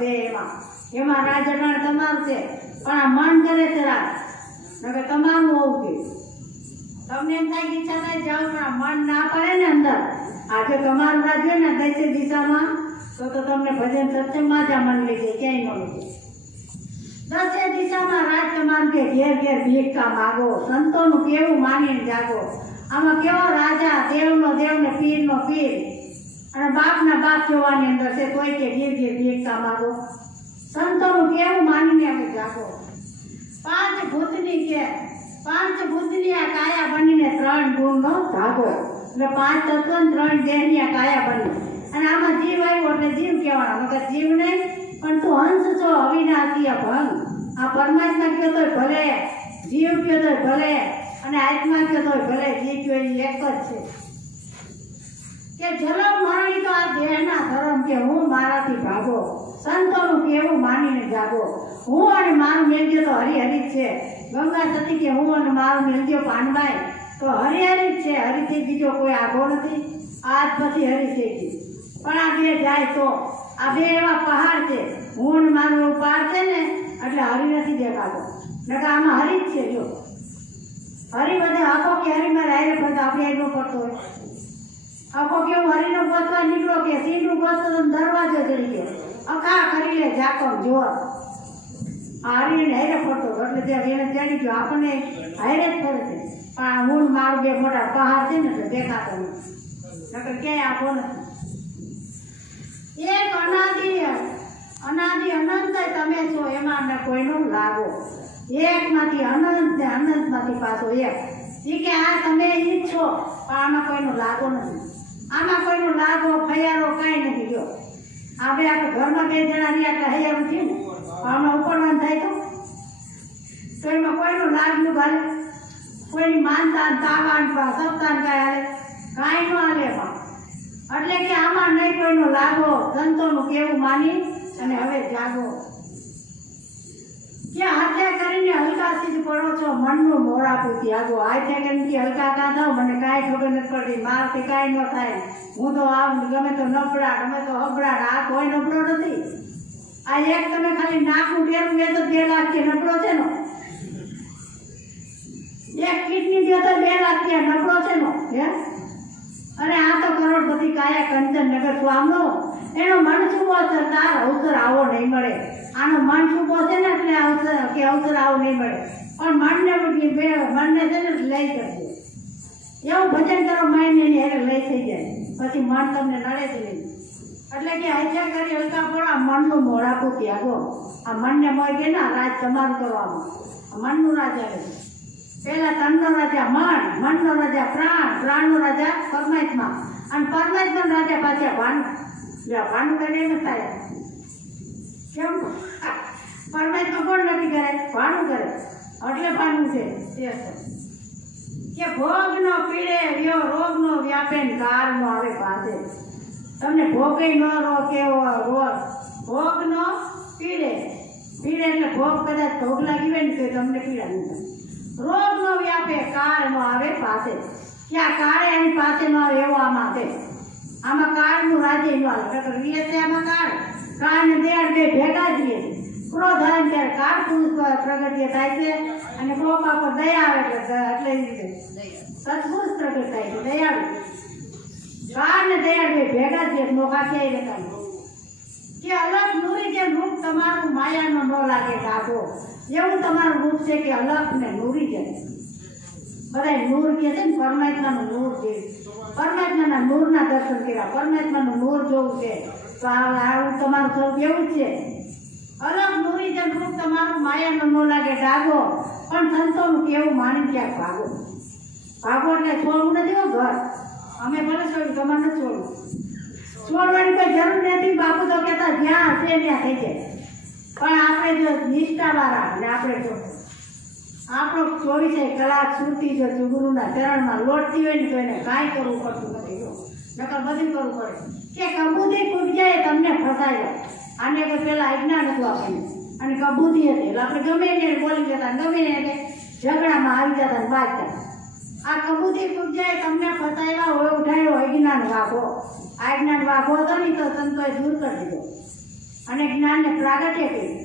બે એમાં એમાં રાજ તમામ છે. પણ આ મન કરે રાજ નકર તમારું હોવું જોઈએ. તમને એમ થાય કે ઈચ્છા થાય જાઓ, પણ આ મન ના પડે ને અંદર. આજે તમારું રાજ્ય ને દૈસે દિશામાં, તો તો તમને ભજન સત્સંગમાં જ આ મન લઈ જાય, ક્યાંય ન લઈ જાય. દસે દિશામાં રાજ તમારું કે ઘેર ઘેર ભીખા માગો, સંતોનું કેવું માનીને જાગો. આમાં કેવો રાજા, દેવનો દેવ ને પીરનો પીર. અને બાપના બાપ જોવાની અંદર છે, તોય કે ઘેર ભીખતા માગો સંતોનું કેવું માનીને અમે જાગો પાંચ ભૂતની કે, પાંચ ભૂતની આ કાયા બનીને ત્રણ ગુણનો ધાગો એટલે પાંચ તત્વ ત્રણ દેહની આ કાયા બની. અને આમાં જીવ આવ્યો એટલે જીવ કહેવાનો, મગર જીવ નહીં, પણ તું હંસ છો, અવિનાશી ભંગ. આ પરમાત્મા કયો તોય ભલે, જીવ કયો તોય ભલે, અને આત્મા કયો તોય ભલે જીવ કહો એ એક જ છે. કે જલમ તો ધર્મ કે હું મારાથી ભાગો. સંતોનું કેવું માનીને જાગો. હું અને મારું મેલજો તો હરિહરી જ છે. ગંગા સતી કે હું અને મારું મેલજો પાનબાઈ. તો હરિહરી જ છે. હરિથી બીજો કોઈ આગો નથી. આજ પછી હરિ પણ આ બે જાય તો? આ બે એવા પહાડ છે. હું અને મારું પહાડ છે ને, એટલે હરી નથી દેખાતો. નકર આમાં હરી જ છે જો. હરી બધે આપો કે હરીમાં રાયરે ફરતા આપણે આઈ પડતો હોય. આખો ગોતવા નીકળો કે સીનું ગોતો તો દરવાજો ચડી ગયો અકા કરી લે જાકો જો હારીને હારે ફરતો. એટલે ત્યાં એને ચડી ગયો. આપણને હારે જ ફરે છે. પણ આ હું મારું બે મોટા પહાડ છે ને એટલે દેખાતો નથી. નકર ક્યાંય આપો નથી એક અનાદિ અનાદિ અનંત તમે છો. એમાં કોઈનો લાગો. એકમાંથી અનંત ને અનંતમાંથી પાછો એક. કે આ તમે ઈ છો. પણ આમાં કોઈનો લાગો નથી. આમાં કોઈનો લાગો ફયારો કાંઈ નથી જો આપણે આપણે ઘરમાં બે જણા રહ્યા એટલે હૈયારું થયું આમાં ઉપરવાન થાય તો? તો એમાં કોઈનો લાભ ન હાલે કોઈની માનતા તાવાન તાવા ને પા- સપ્તાહ ને કાંઈ હાલે. કાંઈ ન હાલે એટલે કે આમાં નહીં કોઈનો લાગો સંતોનું કેવું માની અને હવે જાગો. કે હાથે કરીને હલકાથી પડો છો, મનનું મોરાપું ત્યાગો હાથે કરીને કે હલકા કા થાવ, મને કાંઈ ખબર નથી પડતી. મારાથી કાંઈ ન થાય. હું તો આમ, ગમે તો નબળા ગમે તો હબળા આ કોઈ નબળો નથી. આ એક તમે ખાલી નાકનું ટેરું બે તો બે લાખ કે નબળો છે નો? એક કિડની બે તો બે લાખ કે છે નો? હે? અને આ તો કરોડપતિ કાયા કંચન નગર સ્વામનો એનો મન છુપો છે તાર અવસર આવો નહીં મળે. આનો મન છુપો છે ને એટલે અવસર કે અવસર આવો નહીં મળે. પણ મનને મનને છે ને લઈ કરજો એવું ભજન કરો, મનને એની એને લઈ થઈ જાય. પછી મન તમને નડે જ નહીં. એટલે કે હત્યા કરી હલકા પણ આ મનનું મોડાકું ત્યાગો. આ મનને મોય કે ના, રાજ તમારું કરવાનું. મનનું રાજ આવે પહેલાં તનનો રાજા મન, મનનો રાજા પ્રાણ, પ્રાણનો રાજા પરમાત્મા. અને પરમાત્માનો રાજા પાછા ભાનુ. લ્યો કરીને થાય કેમ? પરમાત્મા કોણ નથી કરે ભાણું કરે એટલે ભાણું છે, તે કે ભોગનો પીડે વ્યો રોગનો વ્યાપે કારનો આવે પાસે તમને ભોગે ન રો કેવો રોગ? ભોગનો પીડે પીડે એટલે ભોગ કદાચ ભોગ લાગી હોય ને તો તમને પીડા નહીં રોગનો વ્યાપે કાળનો આવે પાસે ક્યાં કાળે એની પાસે ન આવે એવો આમાં છે. આમાં રાજ્ય ન રીએ આમાં કાળ. કાળ ને દેડ બે ભેગા જઈએ છે. ક્રોધ આવે ત્યારે કાળ પુરુષ પ્રગટ્ય થાય છે અને કોપા પર દયા આવે એટલે રીતે. સત્પુરુષ પ્રગટ થાય છે, દયાળુ. કાળ ને દયાળ બે ભેગા જ છે નોખા ક્યાંય રહેતા કે અલગ નુરી જે રૂપ તમારું માયાનો ન લાગે કાઢો એવું તમારું રૂપ છે કે અલગ ને નુરી છે બધા નૂર કે છે ને, પરમાત્માનું નૂર છે. પરમાત્માના નૂરના દર્શન કર્યા. પરમાત્માનું નૂર જોવું છે. તો આવું તમારું સ્વરૂપ એવું છે. અલગ નૂરી જે રૂપ તમારું માયાનો નો લાગે ડાગો પણ સંતોનું કેવું માની ક્યાંક ભાગો? ભાગો એટલે છોડવું નથી હો ઘર. અમે ભલે છોડ્યું, તમારે નથી છોડવું. છોડવાની કોઈ જરૂર નથી. બાપુ તો કહેતા, જ્યાં હશે ત્યાં થઈ જાય. પણ આપણે જો નિષ્ઠાવાળા એટલે આપણે જો આપણો ચોવીસે કલાક સુરતી જો ગુરુના ચરણમાં લોટતી હોય ને તો એને કાંઈ કરવું પડતું નથી, જો. નકર બધું કરવું પડે. કે કબૂતી જાય તમને ફસાયો. આને તો પેલા આજ્ઞા હતું આપણને અને કબૂતી હતી. એટલે આપણે ગમે એને બોલી જતા ગમે એને ઝઘડામાં આવી જતા વાંચતા આ કબૂતી જાય તમને ફસાયેલા હોય ઉઠાડ્યો અજ્ઞાન વાગો આ જ્ઞાન વાગો હતો ને તો સંતોએ દૂર કરી દીધો. અને જ્ઞાનને પ્રાગટ્ય કર્યું.